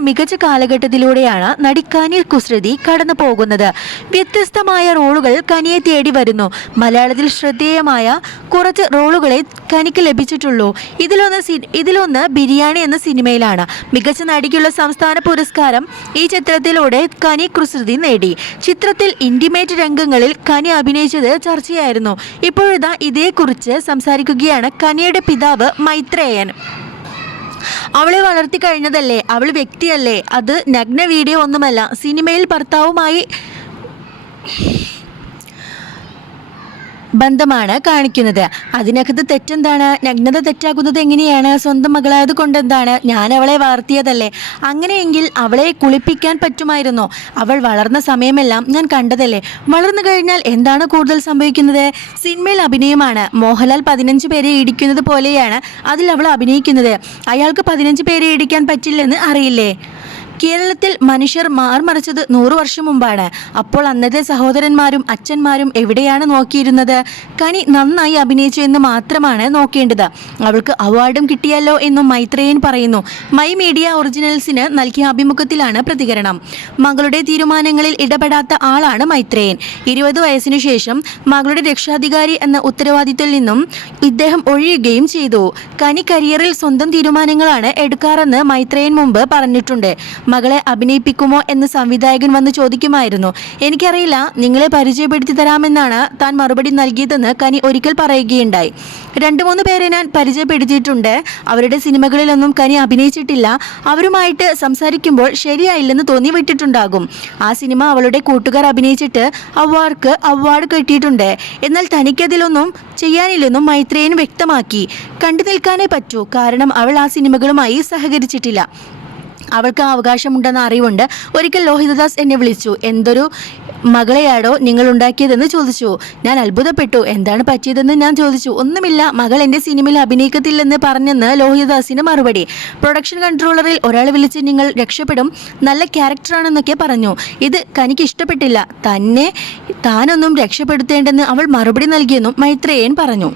മികച്ച കാലഘട്ടത്തിലൂടെയാണ് നടി കനിയ കുസൃതി കടന്നു പോകുന്നത്. വ്യത്യസ്തമായ റോളുകൾ കനിയെ തേടി വരുന്നു. മലയാളത്തിൽ ശ്രദ്ധേയമായ കുറച്ച് റോളുകളെ കനിക്ക് ലഭിച്ചിട്ടുള്ളൂ. ഇതിലൊന്ന് ഇതിലൊന്ന് ബിരിയാണി എന്ന സിനിമയിലാണ്. മികച്ച നടിക്കുള്ള സംസ്ഥാന പുരസ്കാരം ഈ ചിത്രത്തിലൂടെ കനി കുസൃതി നേടി. ചിത്രത്തിൽ ഇന്റിമേറ്റ് രംഗങ്ങളിൽ കനി അഭിനയിച്ചത് ചർച്ചയായിരുന്നു. ഇപ്പോഴിതാ ഇതേക്കുറിച്ച് സംസാരിക്കുകയാണ് കനിയുടെ പിതാവ് മൈത്രേയൻ. അവളെ വളർത്തി കഴിഞ്ഞതല്ലേ? അവൾ വ്യക്തിയല്ലേ? അത് നഗ്ന വീഡിയോ ഒന്നുമല്ല. സിനിമയിൽ ഭർത്താവുമായി ബന്ധമാണ് കാണിക്കുന്നത്. അതിനകത്ത് തെറ്റെന്താണ്? നഗ്നത തെറ്റാകുന്നത് എങ്ങനെയാണ്? സ്വന്തം മകളായത് കൊണ്ട് എന്താണ് ഞാൻ അവളെ വളർത്തിയതല്ലേ അങ്ങനെയെങ്കിൽ അവളെ കുളിപ്പിക്കാൻ പറ്റുമായിരുന്നോ? അവൾ വളർന്ന സമയമെല്ലാം ഞാൻ കണ്ടതല്ലേ? വളർന്നു കഴിഞ്ഞാൽ എന്താണ് കൂടുതൽ സംഭവിക്കുന്നത്? സിനിമയിൽ അഭിനയമാണ്. മോഹൻലാൽ പതിനഞ്ച് പേരെ ഇടിക്കുന്നത് പോലെയാണ് അതിൽ അവൾ അഭിനയിക്കുന്നത്. അയാൾക്ക് പതിനഞ്ച് പേരെ ഇടിക്കാൻ പറ്റില്ലെന്ന് അറിയില്ലേ? കേരളത്തിൽ മനുഷ്യർ മാർമറിച്ചത് നൂറു വർഷം മുമ്പാണ്. അപ്പോൾ അന്നത്തെ സഹോദരന്മാരും അച്ഛന്മാരും എവിടെയാണ് നോക്കിയിരുന്നത്? കനി നന്നായി അഭിനയിച്ചു എന്ന് മാത്രമാണ് നോക്കേണ്ടത്. അവൾക്ക് അവാർഡും കിട്ടിയല്ലോ എന്നും മൈത്രേയൻ പറയുന്നു. മൈ മീഡിയ ഒറിജിനൽസിന് നൽകിയ അഭിമുഖത്തിലാണ് പ്രതികരണം. മകളുടെ തീരുമാനങ്ങളിൽ ഇടപെടാത്ത ആളാണ് മൈത്രേയൻ. ഇരുപത് വയസ്സിനു ശേഷം മകളുടെ രക്ഷാധികാരി എന്ന ഉത്തരവാദിത്തത്തിൽ നിന്നും ഇദ്ദേഹം ഒഴിയുകയും ചെയ്തു. കനി കരിയറിൽ സ്വന്തം തീരുമാനങ്ങളാണ് എടുക്കാറെന്ന് മൈത്രേയൻ മുമ്പ് പറഞ്ഞിട്ടുണ്ട്. മകളെ അഭിനയിപ്പിക്കുമോ എന്ന് സംവിധായകൻ വന്ന് ചോദിക്കുമായിരുന്നു. എനിക്കറിയില്ല നിങ്ങളെ പരിചയപ്പെടുത്തി തരാമെന്നാണ് താൻ മറുപടി നൽകിയതെന്ന് കനി ഒരിക്കൽ പറയുകയുണ്ടായി. രണ്ട് മൂന്ന് പേരെ ഞാൻ പരിചയപ്പെടുത്തിയിട്ടുണ്ട്. അവരുടെ സിനിമകളിലൊന്നും കനി അഭിനയിച്ചിട്ടില്ല. അവരുമായിട്ട് സംസാരിക്കുമ്പോൾ ശരിയായില്ലെന്ന് തോന്നി വിട്ടിട്ടുണ്ടാകും ആ സിനിമ അവളുടെ കൂട്ടുകാർ അഭിനയിച്ചിട്ട് അവാർക്ക് അവാർഡ് കിട്ടിയിട്ടുണ്ട്. എന്നാൽ തനിക്കതിലൊന്നും ചെയ്യാനില്ലെന്നും മൈത്രേയൻ വ്യക്തമാക്കി. കണ്ടു നിൽക്കാനേ പറ്റൂ കാരണം അവൾ ആ സിനിമകളുമായി സഹകരിച്ചിട്ടില്ല. അവൾക്ക് ആ അവകാശമുണ്ടെന്ന അറിവുണ്ട്. ഒരിക്കൽ ലോഹിതദാസ് എന്നെ വിളിച്ചു. എന്തൊരു മകളെയാടോ നിങ്ങൾ ഉണ്ടാക്കിയതെന്ന് ചോദിച്ചു. ഞാൻ അത്ഭുതപ്പെട്ടു. എന്താണ് പറ്റിയതെന്ന് ഞാൻ ചോദിച്ചു. ഒന്നുമില്ല മകൾ എന്റെ സിനിമയിൽ അഭിനയിക്കത്തില്ലെന്ന് പറഞ്ഞെന്ന് ലോഹിതദാസിന് മറുപടി. പ്രൊഡക്ഷൻ കൺട്രോളറിൽ ഒരാൾ വിളിച്ച് നിങ്ങൾ രക്ഷപ്പെടും. നല്ല ക്യാരക്ടറാണെന്നൊക്കെ പറഞ്ഞു. ഇത് തനിക്ക് ഇഷ്ടപ്പെട്ടില്ല. തന്നെ താനൊന്നും രക്ഷപ്പെടുത്തേണ്ടെന്ന് അവൾ മറുപടി നൽകിയെന്നും മൈത്രേയൻ പറഞ്ഞു.